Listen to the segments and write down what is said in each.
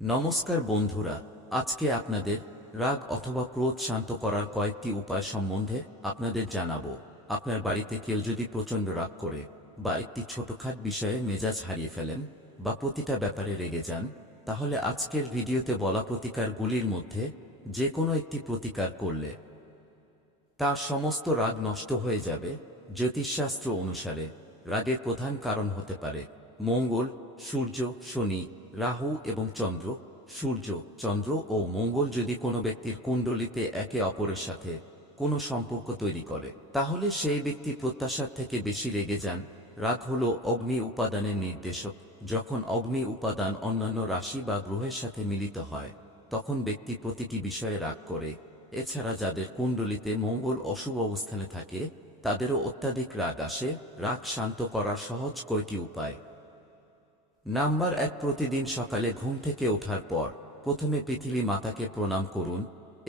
নমস্কার বন্ধুরা, আজকে আপনাদের রাগ অথবা ক্রোধ শান্ত করার কয়েকটি উপায় সম্বন্ধে আপনাদের জানাবো। আপনার বাড়িতে কেউ যদি প্রচণ্ড রাগ করে বা একটি ছোটখাট বিষয়ে মেজাজ হারিয়ে ফেলেন বা প্রতিটা ব্যাপারে রেগে যান, তাহলে আজকের ভিডিওতে বলা প্রতিকারগুলির মধ্যে যে কোনো একটি প্রতিকার করলে তার সমস্ত রাগ নষ্ট হয়ে যাবে। জ্যোতিষশাস্ত্র অনুসারে রাগের প্রধান কারণ হতে পারে মঙ্গল, সূর্য, শনি, রাহু এবং চন্দ্র। সূর্য, চন্দ্র ও মঙ্গল যদি কোনো ব্যক্তির কুণ্ডলিতে একে অপরের সাথে কোনো সম্পর্ক তৈরি করে, তাহলে সেই ব্যক্তি প্রত্যাশার থেকে বেশি রেগে যান। রাগ হল অগ্নি উপাদানের নির্দেশক। যখন অগ্নি উপাদান অন্যান্য রাশি বা গ্রহের সাথে মিলিত হয়, তখন ব্যক্তি প্রতিটি বিষয়ে রাগ করে। এছাড়া যাদের কুণ্ডলিতে মঙ্গল অশুভ অবস্থানে থাকে, তাদেরও অত্যাধিক রাগ আসে। রাগ শান্ত করার সহজ কয়টি উপায়। নাম্বার 1, প্রতিদিন সকালে ঘুম থেকে ওঠার পর প্রথমে পৃথিবী মাতাকে প্রণাম করুন।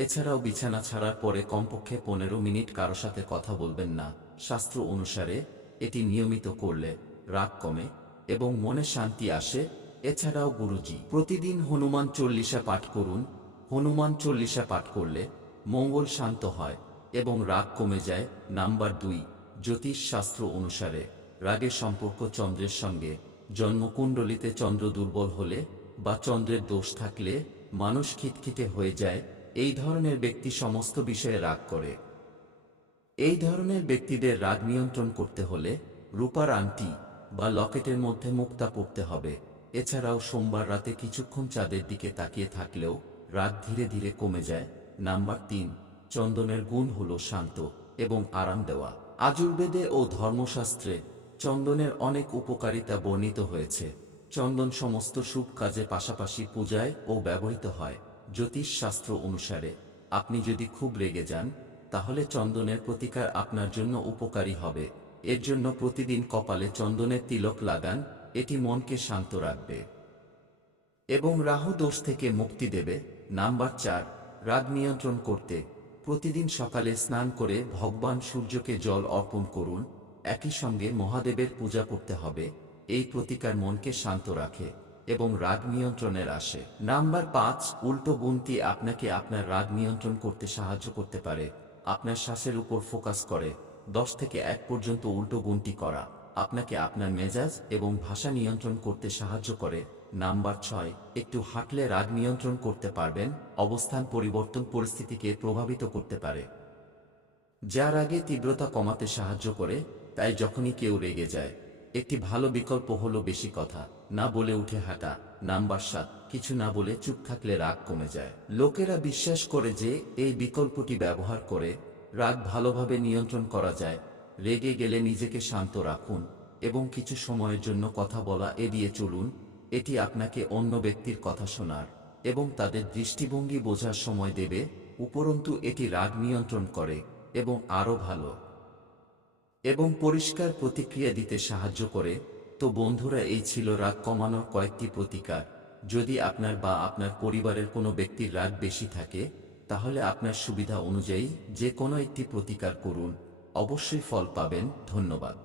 এছাড়াও বিছানা ছাড়ার পরে কমপক্ষে 15 মিনিট কারো সাথে কথা বলবেন না। শাস্ত্র অনুসারে এটি নিয়মিত করলে রাগ কমে এবং মনে শান্তি আসে। এছাড়াও গুরুজি, প্রতিদিন হনুমান চল্লিশা পাঠ করুন। হনুমান চল্লিশা পাঠ করলে মঙ্গল শান্ত হয় এবং রাগ কমে যায়। নাম্বার 2, জ্যোতিষ শাস্ত্র অনুসারে রাগের সম্পর্ক চন্দ্রের সঙ্গে। জন্মকুণ্ডলিতে চন্দ্র দুর্বল হলে বা চন্দ্রের দোষ থাকলে মানুষ খিটখিটে হয়ে যায়। এই ধরনের ব্যক্তি সমস্ত বিষয়ে রাগ করে। এই ধরনের ব্যক্তিদের রাগ নিয়ন্ত্রণ করতে হলে রূপার আংটি বা লকেটের মধ্যে মুক্তা পড়তে হবে। এছাড়াও সোমবার রাতে কিছুক্ষণ চাঁদের দিকে তাকিয়ে থাকলেও রাগ ধীরে ধীরে কমে যায়। নাম্বার 3, চন্দনের গুণ হল শান্ত এবং আরাম দেওয়া। আযুর্বেদে ও ধর্মশাস্ত্রে চন্দনের অনেক উপকারিতা বর্ণিত হয়েছে। চন্দন সমস্ত শুভ কাজে পাশাপাশি পূজায় ও ব্যবহৃত হয়। জ্যোতিষ শাস্ত্র অনুসারে আপনি যদি খুব রেগে যান, তাহলে চন্দনের প্রতিকার আপনার জন্য উপকারী হবে। এর জন্য প্রতিদিন কপালে চন্দনের তিলক লাগান। এটি মনকে শান্ত রাখবে এবং রাহু দোষ থেকে মুক্তি দেবে। নাম্বার 4, রাগ নিয়ন্ত্রণ করতে প্রতিদিন সকালে স্নান করে ভগবান সূর্যকে জল অর্পণ করুন। একই সঙ্গে মহাদেবের পূজা করতে হবে। এই প্রতিকার মনকে শান্ত রাখে এবং রাগ নিয়ন্ত্রণের আসে। নাম্বার 5, উল্টো গুণটি আপনাকে আপনার রাগ নিয়ন্ত্রণ করতে সাহায্য করতে পারে। আপনার শ্বাসের উপর ফোকাস করে 10 থেকে 1 পর্যন্ত উল্টো গুণটি করা আপনাকে আপনার মেজাজ এবং ভাষা নিয়ন্ত্রণ করতে সাহায্য করে। নাম্বার 6, একটু হাঁটলে রাগ নিয়ন্ত্রণ করতে পারবেন। অবস্থান পরিবর্তন পরিস্থিতিকে প্রভাবিত করতে পারে, যা রাগে তীব্রতা কমাতে সাহায্য করে। তাই যখনই কেউ রেগে যায়, একটি ভালো বিকল্প হলো বেশি কথা না বলে উঠে হাঁটা। নাম্বার 7, কিছু না বলে চুপ থাকলে রাগ কমে যায়। লোকেরা বিশ্বাস করে যে এই বিকল্পটি ব্যবহার করে রাগ ভালোভাবে নিয়ন্ত্রণ করা যায়। রেগে গেলে নিজেকে শান্ত রাখুন এবং কিছু সময়ের জন্য কথা বলা এড়িয়ে চলুন। এটি আপনাকে অন্য ব্যক্তির কথা শোনার এবং তাদের দৃষ্টিভঙ্গি বোঝার সময় দেবে। উপরন্তু এটি রাগ নিয়ন্ত্রণ করে এবং আরও ভালো এবং পরিষ্কার প্রতিক্রিয়া দিতে সাহায্য করে। তো বন্ধুরা, এই ছিল রাগ কমানোর কয়েকটি প্রতিকার। যদি আপনার বা আপনার পরিবারের কোনো ব্যক্তির রাগ বেশি থাকে, তাহলে আপনার সুবিধা অনুযায়ী যে কোনো একটি প্রতিকার করুন, অবশ্যই ফল পাবেন। ধন্যবাদ।